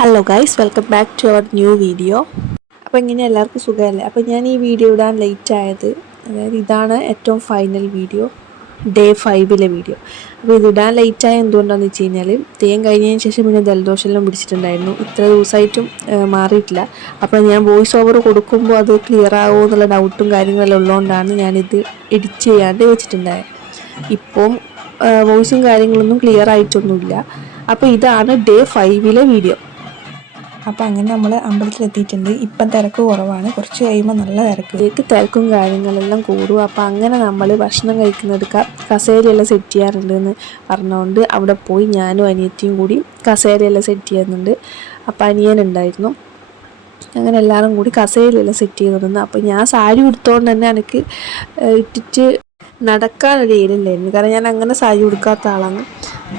Hello guys, welcome back to our new video. അപ്പോൾ ഇങ്ങനെ എല്ലാവർക്കും സുഖമല്ലേ? അപ്പോൾ ഞാൻ ഈ വീഡിയോ ഇടാൻ ലേറ്റ് ആയത്, അതായത് ഇതാണ് ഏറ്റവും ഫൈനൽ വീഡിയോ, ഡേ 5 വീഡിയോ. അപ്പോൾ ഇതിടാൻ ലേറ്റായ എന്തുകൊണ്ടാണെന്ന് വെച്ച് കഴിഞ്ഞാൽ തെയ്യം കഴിഞ്ഞതിന് ശേഷം പിന്നെ ജലദോഷമെല്ലാം പിടിച്ചിട്ടുണ്ടായിരുന്നു. ഇത്ര ദിവസമായിട്ടും മാറിയിട്ടില്ല. അപ്പോൾ ഞാൻ വോയിസ് ഓവർ കൊടുക്കുമ്പോൾ അത് ക്ലിയർ ആകുമോ എന്നുള്ള ഡൗട്ടും കാര്യങ്ങളെല്ലാം ഉള്ളതുകൊണ്ടാണ് ഞാനിത് എഡിറ്റ് ചെയ്യാണ്ട് വെച്ചിട്ടുണ്ടായത്. ഇപ്പം വോയിസും കാര്യങ്ങളൊന്നും ക്ലിയർ ആയിട്ടൊന്നുമില്ല. അപ്പോൾ ഇതാണ് ഡേ 5 വീഡിയോ. അപ്പോൾ അങ്ങനെ നമ്മൾ അമ്പലത്തിലെത്തിയിട്ടുണ്ട്. ഇപ്പം തിരക്ക് കുറവാണ്, കുറച്ച് കഴിയുമ്പോൾ നല്ല തിരക്കും കാര്യങ്ങളെല്ലാം കൂടും. അപ്പോൾ അങ്ങനെ നമ്മൾ ഭക്ഷണം കഴിക്കുന്നത് കസേരയെല്ലാം സെറ്റ് ചെയ്യാറുണ്ടെന്ന് പറഞ്ഞുകൊണ്ട് അവിടെ പോയി ഞാനും അനിയത്തിയും കൂടി കസേരയെല്ലാം സെറ്റ് ചെയ്യുന്നുണ്ട്. അപ്പോൾ അനിയനുണ്ടായിരുന്നു. അങ്ങനെ എല്ലാവരും കൂടി കസേരയെല്ലാം സെറ്റ് ചെയ്തിരുന്നു. അപ്പോൾ ഞാൻ സാരി ഉടുത്തോണ്ട് തന്നെ എനിക്ക് ഇട്ടിട്ട് നടക്കാനൊരു ഏരിയല്ലായിരുന്നു, കാരണം ഞാൻ അങ്ങനെ സാരി ഉടുക്കാത്ത ആളാണ്.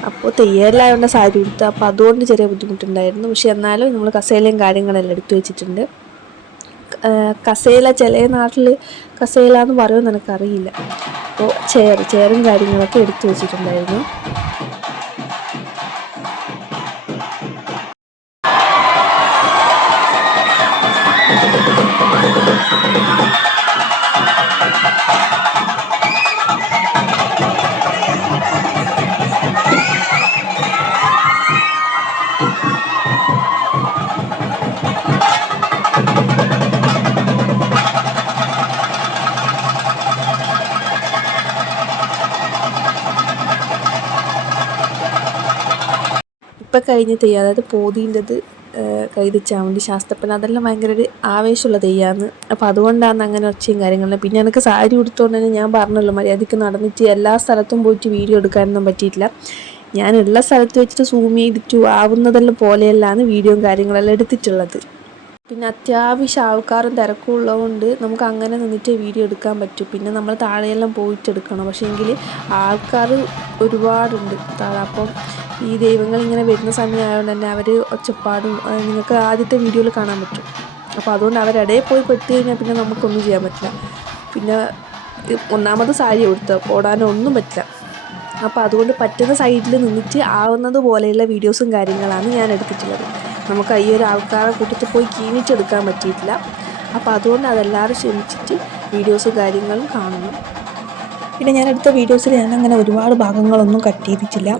അപ്പോൾ തെയ്യലായതുകൊണ്ട് സാരി ഉടുത്ത്, അപ്പോൾ അതുകൊണ്ട് ചെറിയ ബുദ്ധിമുട്ടുണ്ടായിരുന്നു. പക്ഷെ എന്നാലും നമ്മൾ കസേലയും കാര്യങ്ങളെല്ലാം എടുത്തു വെച്ചിട്ടുണ്ട്. കസേല ചില നാട്ടിൽ കസേല എന്ന് പറയുമെന്ന് എനിക്കറിയില്ല. അപ്പോൾ ചെയറും കാര്യങ്ങളൊക്കെ എടുത്തു വെച്ചിട്ടുണ്ടായിരുന്നു. ഇപ്പം കഴിഞ്ഞ തെയ്യം, അതായത് പോതീൻ്റെത്, കൈതച്ചാവണ്ടി, ശാസ്ത്രപ്പന, അതെല്ലാം ഭയങ്കര ഒരു ആവേശമുള്ള തെയ്യമാണ്. അപ്പോൾ അതുകൊണ്ടാണ് അങ്ങനെ ഒച്ചയും കാര്യങ്ങളും. പിന്നെ എനിക്ക് സാരി ഉടുത്തുകൊണ്ട് തന്നെ ഞാൻ പറഞ്ഞല്ലോ, മര്യാദയ്ക്ക് നടന്നിട്ട് എല്ലാ സ്ഥലത്തും പോയിട്ട് വീഡിയോ എടുക്കാനൊന്നും പറ്റിയിട്ടില്ല. ഞാനുള്ള സ്ഥലത്ത് വെച്ചിട്ട് സൂം ചെയ്തിട്ട് ആവുന്നതെല്ലാം പോലെയല്ലാണ് വീഡിയോയും കാര്യങ്ങളെല്ലാം എടുത്തിട്ടുള്ളത്. പിന്നെ അത്യാവശ്യം ആൾക്കാരും തിരക്കും ഉള്ളതുകൊണ്ട് നമുക്ക് അങ്ങനെ നിന്നിട്ട് വീഡിയോ എടുക്കാൻ പറ്റും. പിന്നെ നമ്മൾ താഴെയെല്ലാം പോയിട്ട് എടുക്കണം, പക്ഷേ എങ്കിൽ ആൾക്കാർ ഒരുപാടുണ്ട് താഴെ. അപ്പം ഈ ദൈവങ്ങൾ ഇങ്ങനെ വരുന്ന സമയമായതുകൊണ്ട് തന്നെ അവർ ഒച്ചപ്പാടും നിങ്ങൾക്ക് ആദ്യത്തെ വീഡിയോയിൽ കാണാൻ പറ്റും. അപ്പോൾ അതുകൊണ്ട് അവരിടയിൽ പോയി പെട്ട് കഴിഞ്ഞാൽ പിന്നെ നമുക്കൊന്നും ചെയ്യാൻ പറ്റില്ല. പിന്നെ ഒന്നാമത് സാരി കൊടുത്ത് ഓടാനോ ഒന്നും പറ്റില്ല. അപ്പോൾ അതുകൊണ്ട് പറ്റുന്ന സൈഡിൽ നിന്നിട്ട് ആവുന്നത് പോലെയുള്ള വീഡിയോസും കാര്യങ്ങളാണ് ഞാൻ എടുത്തിട്ടുള്ളത്. നമുക്ക് ഈ ഒരു ആൾക്കാരെ കൂട്ടത്തിൽ പോയി കീണിച്ചെടുക്കാൻ പറ്റിയിട്ടില്ല. അപ്പോൾ അതുകൊണ്ട് അതെല്ലാവരും ക്ഷമിച്ചിട്ട് വീഡിയോസും കാര്യങ്ങളും കാണണം. പിന്നെ ഞാൻ എടുത്ത വീഡിയോസിൽ ഞാൻ അങ്ങനെ ഒരുപാട് ഭാഗങ്ങളൊന്നും കട്ട് ചെയ്തിട്ടില്ല.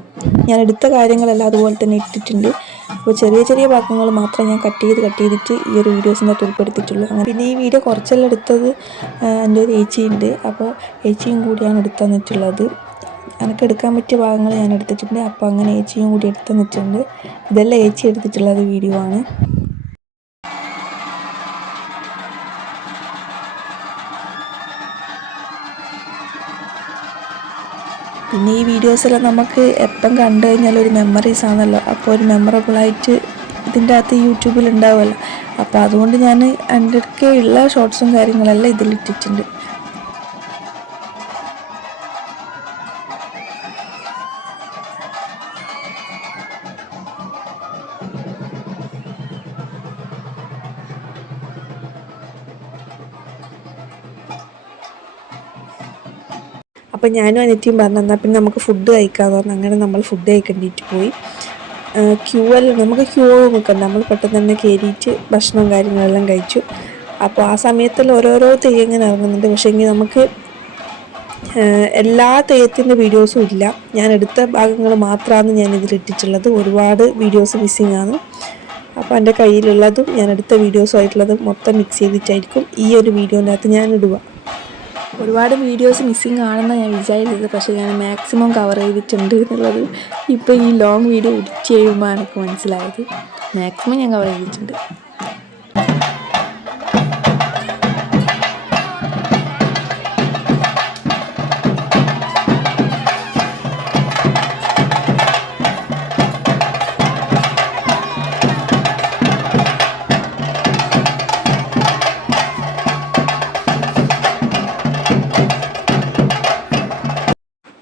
ഞാൻ എടുത്ത കാര്യങ്ങളെല്ലാം അതുപോലെ തന്നെ ഇട്ടിട്ടുണ്ട്. അപ്പോൾ ചെറിയ ചെറിയ ഭാഗങ്ങൾ മാത്രമേ ഞാൻ കട്ട് ചെയ്തിട്ട് ഈ ഒരു വീഡിയോസിനകത്ത് ഉൾപ്പെടുത്തിയിട്ടുള്ളൂ. അങ്ങനെ പിന്നെ ഈ വീഡിയോ കുറച്ചെല്ലാം എടുത്തത് എൻ്റെ ഒരു ഏച്ചിയുണ്ട്. അപ്പോൾ ഏച്ചിയും കൂടിയാണ് എടുത്തു തന്നിട്ടുള്ളത്. എനിക്ക് എടുക്കാൻ പറ്റിയ ഭാഗങ്ങൾ ഞാൻ എടുത്തിട്ടുണ്ട്. അപ്പോൾ അങ്ങനെ ഏച്ചിയും കൂടി എടുത്തു തന്നിട്ടുണ്ട്. ഇതെല്ലാം ഏച്ചി എടുത്തിട്ടുള്ളത് വീഡിയോ ആണ്. പിന്നെ ഈ വീഡിയോസെല്ലാം നമുക്ക് എപ്പം കണ്ടു കഴിഞ്ഞാൽ ഒരു മെമ്മറീസ് ആണല്ലോ. അപ്പോൾ ഒരു മെമ്മറബിളായിട്ട് ഇതിൻ്റെ അകത്ത് യൂട്യൂബിൽ ഉണ്ടാവുമല്ലോ. അപ്പോൾ അതുകൊണ്ട് ഞാൻ എൻ്റെ ഉള്ള ഷോർട്സും കാര്യങ്ങളെല്ലാം ഇതിലിട്ടിട്ടുണ്ട്. അപ്പം ഞാനും അനിയത്തിയും പറഞ്ഞു എന്നാൽ പിന്നെ നമുക്ക് ഫുഡ് കഴിക്കാമെന്ന് പറഞ്ഞു. അങ്ങനെ നമ്മൾ ഫുഡ് കഴിക്കേണ്ടിയിട്ട് പോയി. നമുക്ക് ക്യൂ നിൽക്കണ്ട, നമ്മൾ പെട്ടെന്ന് തന്നെ കയറിയിട്ട് ഭക്ഷണവും കാര്യങ്ങളെല്ലാം കഴിച്ചു. അപ്പോൾ ആ സമയത്തെല്ലാം ഓരോരോ തെയ്യം ഇങ്ങനെ ഇറങ്ങുന്നുണ്ട്. പക്ഷേ എങ്കിൽ നമുക്ക് എല്ലാ തെയ്യത്തിൻ്റെ വീഡിയോസും ഇല്ല. ഞാൻ എടുത്ത ഭാഗങ്ങൾ മാത്രമാണ് ഞാൻ ഇതിലിട്ടിട്ടുള്ളത്. ഒരുപാട് വീഡിയോസ് മിസ്സിങ് ആണ്. അപ്പോൾ എൻ്റെ കയ്യിലുള്ളതും ഞാൻ എടുത്ത വീഡിയോസും ആയിട്ടുള്ളതും മൊത്തം മിക്സ് ചെയ്തിട്ടായിരിക്കും ഈ ഒരു വീഡിയോൻ്റെ അകത്ത് ഞാൻ ഇടുക. ഒരുപാട് വീഡിയോസ് മിസ്സിങ് ആണെന്ന് ഞാൻ വിചാരിച്ചത്, പക്ഷേ ഞാൻ മാക്സിമം കവർ ചെയ്തിട്ടുണ്ട് എന്നുള്ളത് ഇപ്പോൾ ഈ ലോങ് വീഡിയോ എഡിറ്റ് ചെയ്യുമ്പോൾ എനിക്ക് മനസ്സിലായത്. മാക്സിമം ഞാൻ കവർ ചെയ്തിട്ടുണ്ട്.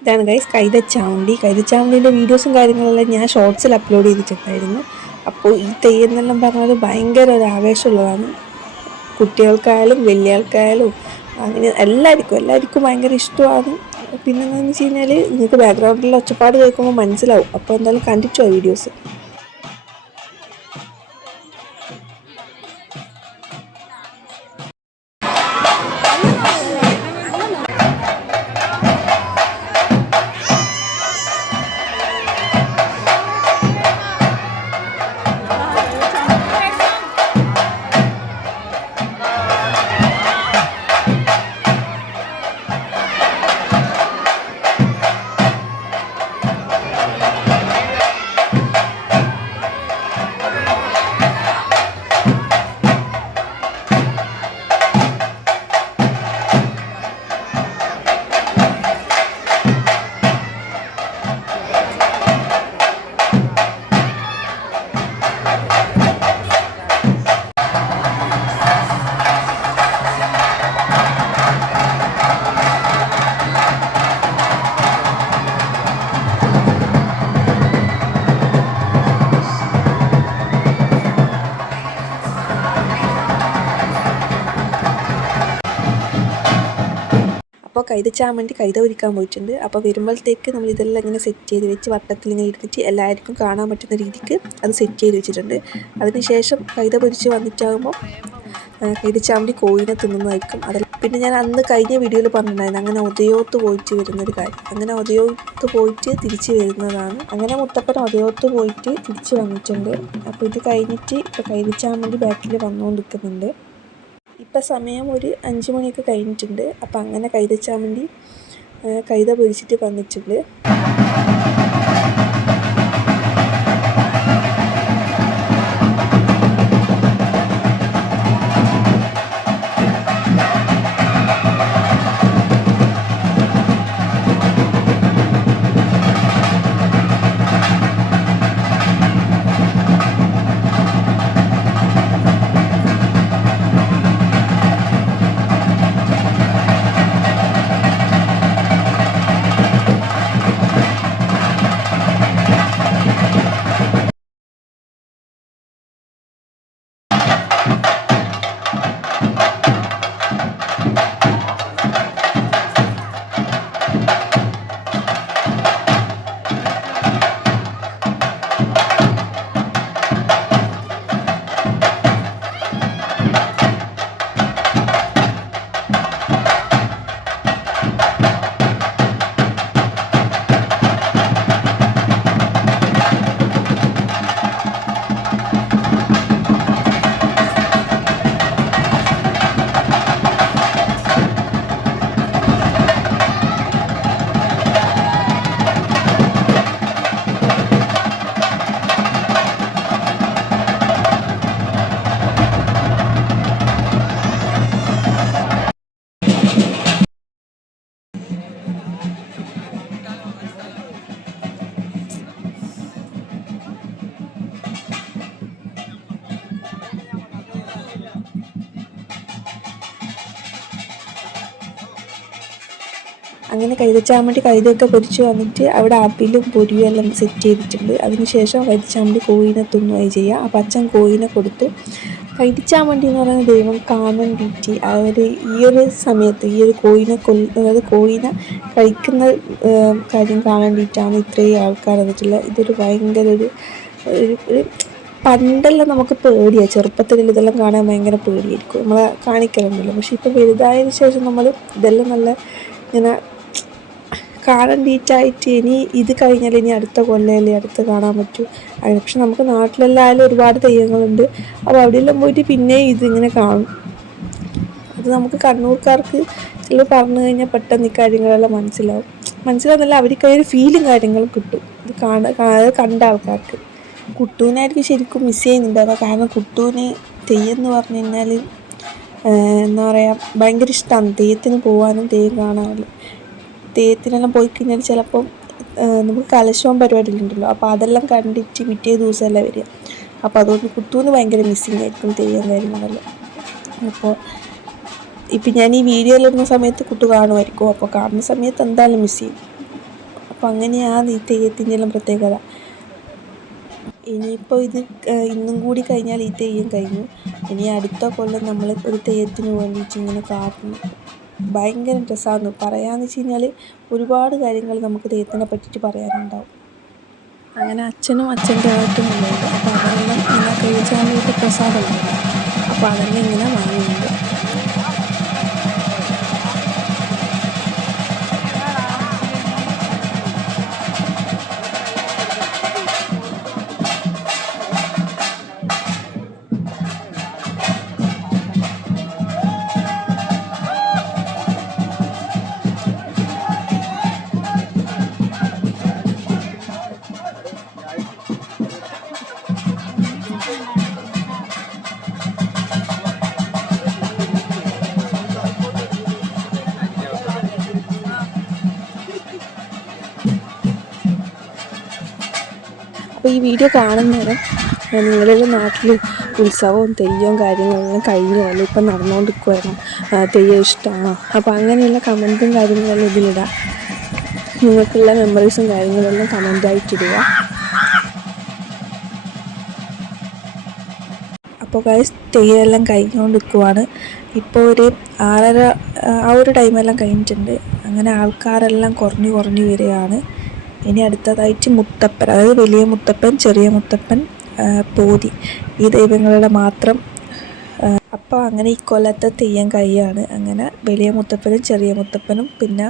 ഇതാണ് ഗൈസ് കൈതച്ചാവണ്ടീൻ്റെ വീഡിയോസും കാര്യങ്ങളെല്ലാം ഞാൻ ഷോർട്സിൽ അപ്ലോഡ് ചെയ്തിട്ടുണ്ടായിരുന്നു. അപ്പോൾ ഈ തെയ്യം എന്നെല്ലാം പറഞ്ഞാൽ ഭയങ്കര ഒരു ആവേശമുള്ളതാണ്. കുട്ടികൾക്കായാലും വലിയ ആൾക്കായാലും അങ്ങനെ എല്ലാവർക്കും ഭയങ്കര ഇഷ്ടമാണ്. പിന്നെ എന്താണെന്ന് വെച്ച് കഴിഞ്ഞാൽ നിങ്ങൾക്ക് ബാക്ക്ഗ്രൗണ്ടിലുള്ള ഒച്ചപ്പാട് കേൾക്കുമ്പോൾ മനസ്സിലാവും. അപ്പോൾ എന്തായാലും കണ്ടിട്ടോ വീഡിയോസ്. അപ്പോൾ കൈതച്ചാൻ വേണ്ടി കൈത ഒരുക്കാൻ പോയിട്ടുണ്ട്. അപ്പോൾ വരുമ്പോഴത്തേക്ക് നമ്മൾ ഇതെല്ലാം ഇങ്ങനെ സെറ്റ് ചെയ്ത് വെച്ച് വട്ടത്തിൽ ഇങ്ങനെ ഇരുന്നിട്ട് എല്ലാവർക്കും കാണാൻ പറ്റുന്ന രീതിക്ക് അത് സെറ്റ് ചെയ്ത് വെച്ചിട്ടുണ്ട്. അതിനുശേഷം കൈത പൊരിച്ച് വന്നിട്ടാകുമ്പോൾ കൈതച്ചാമ്പി കോഴിനെ തിന്നുന്നതായിരിക്കും. അതിൽ പിന്നെ ഞാൻ അന്ന് കഴിഞ്ഞ വീഡിയോയിൽ പറഞ്ഞിട്ടുണ്ടായിരുന്നു അങ്ങനെ ഉദയോത്ത് പോയിട്ട് വരുന്നൊരു കാര്യം. അങ്ങനെ ഉദയോത്ത് പോയിട്ട് തിരിച്ച് വരുന്നതാണ്. അങ്ങനെ മുത്തപ്പൻ ഉദയോത്ത് പോയിട്ട് തിരിച്ച് വന്നിട്ടുണ്ട്. അപ്പോൾ ഇത് കഴിഞ്ഞിട്ട് ഇപ്പോൾ കൈതച്ചാമ്പി ബാക്കിൽ വന്നുകൊണ്ടിരിക്കുന്നുണ്ട്. ഇപ്പം സമയം ഒരു 5 മണിയൊക്കെ കഴിഞ്ഞിട്ടുണ്ട്. അപ്പം അങ്ങനെ കൈതച്ചാമ്പി കൈത പൊരിച്ചിട്ട് വന്നിട്ടുണ്ട്. അങ്ങനെ കൈതച്ചാമ്പി കൈതയൊക്കെ പൊരിച്ച് വന്നിട്ട് അവിടെ ആപ്പിലും പൊരിയും എല്ലാം സെറ്റ് ചെയ്തിട്ടുണ്ട്. അതിനുശേഷം കൈതച്ചാമ്പി കോഴിനെ തിന്നുകയും ചെയ്യുക. അപ്പം അച്ഛൻ കോഴിനെ കൊടുത്തു. കൈതച്ചാമ്പി എന്ന് പറയുന്ന ദൈവം കാണാൻ വേണ്ടി അവർ ഈ ഒരു സമയത്ത് ഈ ഒരു കോഴിനെ അതായത് കോഴിനെ കഴിക്കുന്ന കാര്യം കാണാൻ വേണ്ടിയിട്ടാണ് ഇത്രയും ആൾക്കാർ വന്നിട്ടുള്ളത്. ഇതൊരു ഭയങ്കര ഒരു പണ്ടെല്ലാം നമുക്ക് പേടിയാണ്. ചെറുപ്പത്തിൽ ഇതെല്ലാം കാണാൻ ഭയങ്കര പേടിയായിരിക്കും, നമ്മളെ കാണിക്കലൊന്നുമില്ല. പക്ഷെ ഇപ്പോൾ വലുതായതിനു ശേഷം നമ്മൾ ഇതെല്ലാം നല്ല ഇങ്ങനെ കാണാൻ ഡീറ്റായിട്ട് ഇനി ഇത് കഴിഞ്ഞാൽ ഇനി അടുത്ത കൊല്ലമല്ലേ അടുത്ത് കാണാൻ പറ്റൂ. പക്ഷെ നമുക്ക് നാട്ടിലെല്ലായാലും ഒരുപാട് തെയ്യങ്ങളുണ്ട്. അപ്പോൾ അവിടെയെല്ലാം പോയിട്ട് പിന്നെയും ഇതിങ്ങനെ കാണും. അത് നമുക്ക് കണ്ണൂർക്കാർക്ക് ചിലർ പറഞ്ഞു കഴിഞ്ഞാൽ പെട്ടെന്ന് ഈ കാര്യങ്ങളെല്ലാം മനസ്സിലാവുന്നല്ല, അവർക്ക് ഒരു ഫീലും കാര്യങ്ങളും കിട്ടും ഇത് കണ്ട ആൾക്കാർക്ക്. കുട്ടൂനായിരിക്കും ശരിക്കും മിസ് ചെയ്യുന്നുണ്ടാവുക. കാരണം കുട്ടൂന് തെയ്യം എന്ന് പറഞ്ഞു കഴിഞ്ഞാൽ എന്താ പറയുക ഭയങ്കര ഇഷ്ടമാണ് തെയ്യത്തിന് പോകാനും തെയ്യം കാണാനും. തെയ്യത്തിനെല്ലാം പോയി കഴിഞ്ഞാൽ ചിലപ്പം നമുക്ക് കലശവും പരിപാടിയിലുണ്ടല്ലോ, അപ്പോൾ അതെല്ലാം കണ്ടിട്ട് പിറ്റേ ദിവസമല്ല വരിക. അപ്പോൾ അതുകൊണ്ട് കുട്ടൂന് ഭയങ്കര മിസ്സിങ് ആയിരിക്കും തെയ്യം കാര്യങ്ങളെല്ലാം. അപ്പോൾ ഇപ്പം ഞാൻ ഈ വീഡിയോയിലിടുന്ന സമയത്ത് കുട്ടു കാണുമായിരിക്കും. അപ്പോൾ കാണുന്ന സമയത്ത് എന്തായാലും മിസ് ചെയ്യും. അപ്പോൾ അങ്ങനെയാണ് ഈ തെയ്യത്തിൻ്റെ എല്ലാം പ്രത്യേകത. ഇനിയിപ്പോൾ ഇത് ഇന്നും കൂടി കഴിഞ്ഞാൽ ഈ തെയ്യം കഴിഞ്ഞു. ഇനി അടുത്ത കൊല്ലം നമ്മൾ ഒരു തെയ്യത്തിന് വേണ്ടിയിട്ട് ഇങ്ങനെ കാത്തുന്നു. ഭയങ്കര രസമാണ്. പറയാമെന്ന് വെച്ച് കഴിഞ്ഞാൽ ഒരുപാട് കാര്യങ്ങൾ നമുക്ക് തെയ്യത്തിനെ പറ്റിയിട്ട് പറയാനുണ്ടാവും. അങ്ങനെ അച്ഛനും അച്ഛൻ്റെ ആയിട്ടും ഉണ്ടായിരുന്നു. അപ്പോൾ അതെല്ലാം ഇങ്ങനെ കഴിച്ചാൽ പ്രസാദമുണ്ടായിരുന്നു. അപ്പോൾ അതെല്ലാം ഇങ്ങനെ വാങ്ങിയിട്ടുണ്ട്. അപ്പോൾ ഈ വീഡിയോ കാണുന്നേരം നിങ്ങളുടെ നാട്ടിൽ ഉത്സവവും തെയ്യവും കാര്യങ്ങളെല്ലാം കഴിഞ്ഞു പോലെ ഇപ്പം നടന്നുകൊണ്ടിരിക്കുമായിരുന്നു, തെയ്യം ഇഷ്ടമാണോ? അപ്പോൾ അങ്ങനെയുള്ള കമൻറ്റും കാര്യങ്ങളെല്ലാം ഇതിലിടാം. നിങ്ങൾക്കുള്ള മെമ്മറീസും കാര്യങ്ങളെല്ലാം കമൻറ്റായിട്ടിടുക. അപ്പോൾ ഗൈസ് തെയ്യമെല്ലാം കഴിഞ്ഞുകൊണ്ടിരിക്കുവാണ്. ഇപ്പോൾ ഒരു 6:30 ആ ഒരു ടൈമെല്ലാം കഴിഞ്ഞിട്ടുണ്ട്. അങ്ങനെ ആൾക്കാരെല്ലാം കുറഞ്ഞു വരികയാണ്. ഇനി അടുത്തതായിട്ട് മുത്തപ്പൻ, അതായത് വലിയ മുത്തപ്പൻ, ചെറിയ മുത്തപ്പൻ, പോതി, ഈ ദൈവങ്ങളുടെ മാത്രം. അപ്പോൾ അങ്ങനെ ഈ കൊല്ലത്തെ തെയ്യം കഴിയാണ്. അങ്ങനെ വലിയ മുത്തപ്പനും ചെറിയ മുത്തപ്പനും പിന്നെ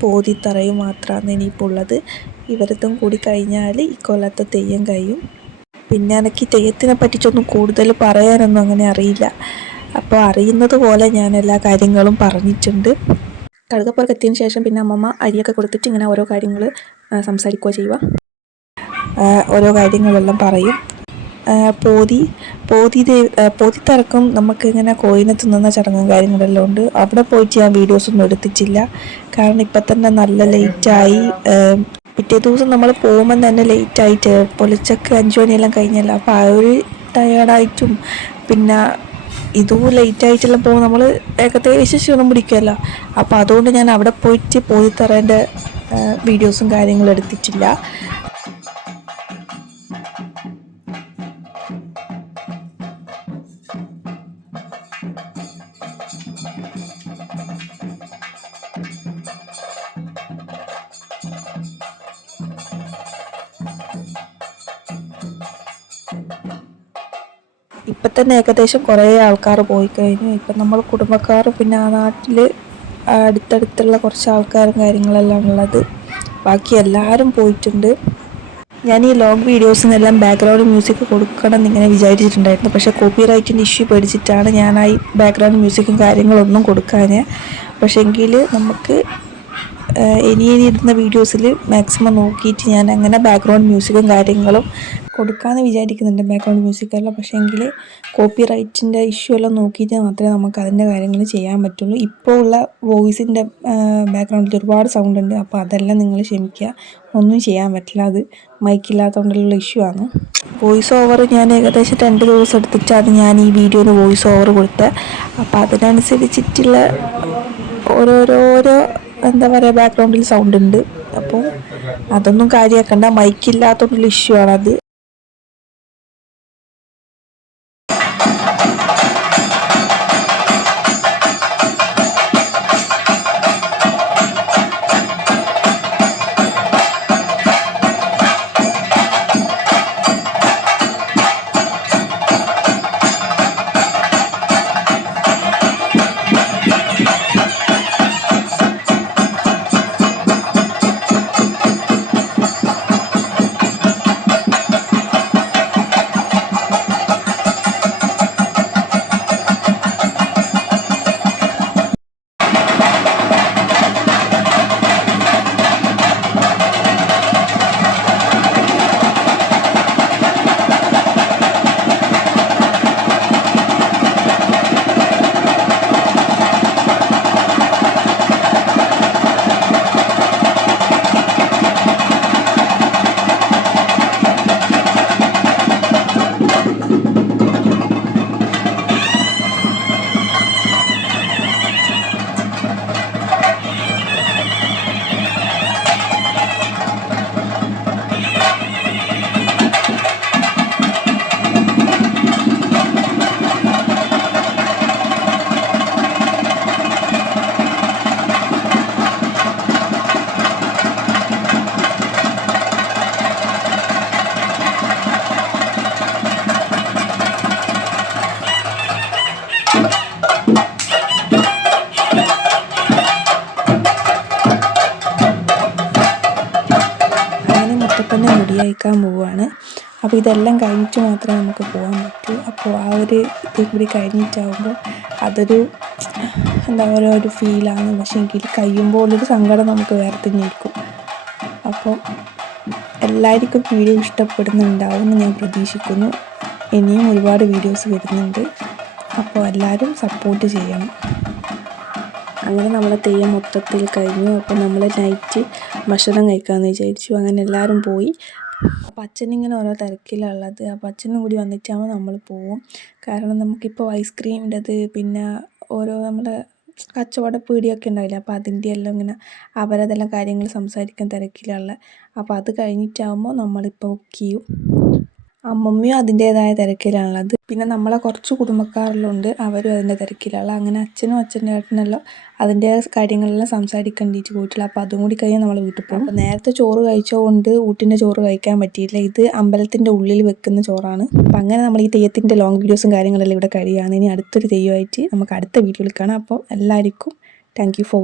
പോതിത്തറയും മാത്രമാണ് ഇനിയിപ്പോൾ ഉള്ളത്. ഇവരതും കൂടി കഴിഞ്ഞാൽ ഈ കൊല്ലത്തെ തെയ്യം കഴിയും. പിന്നെ എനിക്ക് തെയ്യത്തിനെ പറ്റിയിട്ടൊന്നും കൂടുതൽ പറയാനൊന്നും അങ്ങനെ അറിയില്ല. അപ്പോൾ അറിയുന്നത് പോലെ ഞാൻ എല്ലാ കാര്യങ്ങളും പറഞ്ഞിട്ടുണ്ട്. കഴുകപ്പുറത്ത് എത്തിയതിന് ശേഷം പിന്നെ അമ്മമ്മ അരിയൊക്കെ കൊടുത്തിട്ട് ഇങ്ങനെ ഓരോ കാര്യങ്ങൾ സംസാരിക്കുക ചെയ്യുക, ഓരോ കാര്യങ്ങളെല്ലാം പറയും. പോതിത്തറക്കും നമുക്ക് ഇങ്ങനെ കോയിനെ തിന്നുന്ന ചടങ്ങും കാര്യങ്ങളെല്ലാം ഉണ്ട്. അവിടെ പോയിട്ട് ഞാൻ വീഡിയോസൊന്നും എടുത്തിട്ടില്ല, കാരണം ഇപ്പം തന്നെ നല്ല ലേറ്റായി. പിറ്റേ ദിവസം നമ്മൾ പോകുമ്പോൾ തന്നെ ലേറ്റായിട്ട് പൊലച്ചക്ക് 5 മണിയെല്ലാം കഴിഞ്ഞല്ലോ. അപ്പോൾ ആ ഒരു ടയേർഡായിട്ടും പിന്നെ ഇതും ലേറ്റായിട്ടെല്ലാം പോകുമ്പോൾ നമ്മൾ ഏകദേശം ക്ഷീണം പിടിക്കുമല്ലോ. അപ്പോൾ അതുകൊണ്ട് ഞാൻ അവിടെ പോയിട്ട് പോതിത്തറേൻ്റെ വീഡിയോസും കാര്യങ്ങളും എടുത്തിട്ടില്ല. ഇപ്പം തന്നെ ഏകദേശം കുറേ ആൾക്കാർ പോയി കഴിഞ്ഞു. ഇപ്പം നമ്മൾ കുടുംബക്കാർ പിന്നെ ആ നാട്ടിൽ അടുത്തടുത്തുള്ള കുറച്ച് ആൾക്കാരും കാര്യങ്ങളെല്ലാം ഉള്ളത്. ബാക്കി എല്ലാവരും പോയിട്ടുണ്ട്. ഞാൻ ഈ ലോങ് വീഡിയോസിനെല്ലാം ബാക്ക്ഗ്രൗണ്ട് മ്യൂസിക് കൊടുക്കണം എന്നിങ്ങനെ വിചാരിച്ചിട്ടുണ്ടായിരുന്നു. പക്ഷേ കോപ്പിറൈറ്റിൻ്റെ ഇഷ്യൂ പേടിച്ചിട്ടാണ് ഞാനായി ബാക്ക്ഗ്രൗണ്ട് മ്യൂസിക്കും കാര്യങ്ങളൊന്നും കൊടുക്കാൻ. പക്ഷേ എങ്കിൽ നമുക്ക് ഇനി ഇടുന്ന വീഡിയോസിൽ മാക്സിമം നോക്കിയിട്ട് ഞാൻ അങ്ങനെ ബാക്ക്ഗ്രൗണ്ട് മ്യൂസിക്കും കാര്യങ്ങളും കൊടുക്കാമെന്ന് വിചാരിക്കുന്നുണ്ട്, ബാക്ക്ഗ്രൗണ്ട് മ്യൂസിക്കെല്ലാം. പക്ഷേ എങ്കിൽ കോപ്പിറൈറ്റിൻ്റെ ഇഷ്യൂ എല്ലാം നോക്കിയിട്ട് മാത്രമേ നമുക്ക് അതിൻ്റെ കാര്യങ്ങൾ ചെയ്യാൻ പറ്റുള്ളൂ. ഇപ്പോൾ ഉള്ള വോയിസിൻ്റെ ബാക്ക്ഗ്രൗണ്ടിൽ ഒരുപാട് സൗണ്ട് ഉണ്ട്. അപ്പോൾ അതെല്ലാം നിങ്ങൾ ക്ഷമിക്കുക, ഒന്നും ചെയ്യാൻ പറ്റില്ല. അത് മൈക്കില്ലാത്തതുകൊണ്ടുള്ള ഇഷ്യൂ ആണ്. വോയിസ് ഓവർ ഞാൻ ഏകദേശം 2 ദിവസം എടുത്തിട്ടാണ് ഞാൻ ഈ വീഡിയോയിൽ വോയിസ് ഓവർ കൊടുത്തത്. അപ്പോൾ അതിനനുസരിച്ചിട്ടുള്ള ഓരോരോ എന്താ പറയുക ബാക്ക്ഗ്രൗണ്ടിൽ സൗണ്ട് ഉണ്ട്. അപ്പോൾ അതൊന്നും കാര്യമാക്കണ്ട, മൈക്കില്ലാത്തതുകൊണ്ടുള്ള ഇഷ്യൂ ആണത്. തന്നെ മുടി അയക്കാൻ പോവുകയാണ്. അപ്പോൾ ഇതെല്ലാം കഴിഞ്ഞിട്ട് മാത്രമേ നമുക്ക് പോകാൻ പറ്റൂ. അപ്പോൾ ആ ഒരു ഇതും കൂടി കഴിഞ്ഞിട്ടാകുമ്പോൾ അതൊരു എന്താ പറയുക, ഒരു ഫീലാണ്. പക്ഷേ എങ്കിൽ കഴിയുമ്പോൾ ഒരു സങ്കടം നമുക്ക് വേറെ തന്നെ ഇരിക്കും. അപ്പോൾ എല്ലാവർക്കും വീഡിയോ ഇഷ്ടപ്പെടുന്നുണ്ടാവുമെന്ന് ഞാൻ പ്രതീക്ഷിക്കുന്നു. ഇനിയും ഒരുപാട് വീഡിയോസ് വരുന്നുണ്ട്. അപ്പോൾ എല്ലാവരും സപ്പോർട്ട് ചെയ്യണം. അങ്ങനെ നമ്മളെ തെയ്യം മൊത്തത്തിൽ കഴിഞ്ഞു. അപ്പോൾ നമ്മൾ നൈറ്റ് ഭക്ഷണം കഴിക്കാമെന്ന് വിചാരിച്ചു. അങ്ങനെ എല്ലാവരും പോയി. അപ്പോൾ അച്ഛനിങ്ങനെ ഓരോ തിരക്കിലുള്ളത്. അപ്പോൾ അച്ഛനും കൂടി വന്നിട്ടാകുമ്പോൾ നമ്മൾ പോവും. കാരണം നമുക്കിപ്പോൾ ഐസ്ക്രീമിൻ്റെത് പിന്നെ ഓരോ നമ്മുടെ കച്ചവട പീടിയൊക്കെ ഉണ്ടാവില്ല. അപ്പോൾ അതിൻ്റെ എല്ലാം ഇങ്ങനെ അവരതെല്ലാം കാര്യങ്ങൾ സംസാരിക്കാൻ തിരക്കിലുള്ള. അപ്പോൾ അത് കഴിഞ്ഞിട്ടാകുമ്പോൾ നമ്മളിപ്പോൾ ബുക്ക് ചെയ്യും. അമ്മമ്മയും അതിൻ്റേതായ തിരക്കിലാണുള്ളത്. പിന്നെ നമ്മളെ കുറച്ച് കുടുംബക്കാരെല്ലാം ഉണ്ട്, അവരും അതിൻ്റെ തിരക്കിലാണ്. അങ്ങനെ അച്ഛനും അച്ഛൻ്റെ ഏട്ടനെല്ലാം അതിൻ്റെ കാര്യങ്ങളെല്ലാം സംസാരിക്കേണ്ടിയിട്ട് പോയിട്ടില്ല. അപ്പോൾ അതും കൂടി കഴിഞ്ഞാൽ നമ്മൾ വീട്ടിൽ പോകും. അപ്പോൾ നേരത്തെ ചോറ് കഴിച്ചതുകൊണ്ട് ഊട്ടിൻ്റെ ചോറ് കഴിക്കാൻ പറ്റിയില്ല. ഇത് അമ്പലത്തിൻ്റെ ഉള്ളിൽ വെക്കുന്ന ചോറാണ്. അപ്പോൾ അങ്ങനെ നമ്മൾ ഈ തെയ്യത്തിൻ്റെ ലോങ് വീഡിയോസും കാര്യങ്ങളെല്ലാം ഇവിടെ കഴിയുകയാണ്. ഇനി അടുത്തൊരു തെയ്യമായിട്ട് നമുക്ക് അടുത്ത വീഡിയോയിൽ കാണാം. അപ്പോൾ എല്ലാവർക്കും താങ്ക് യു ഫോർ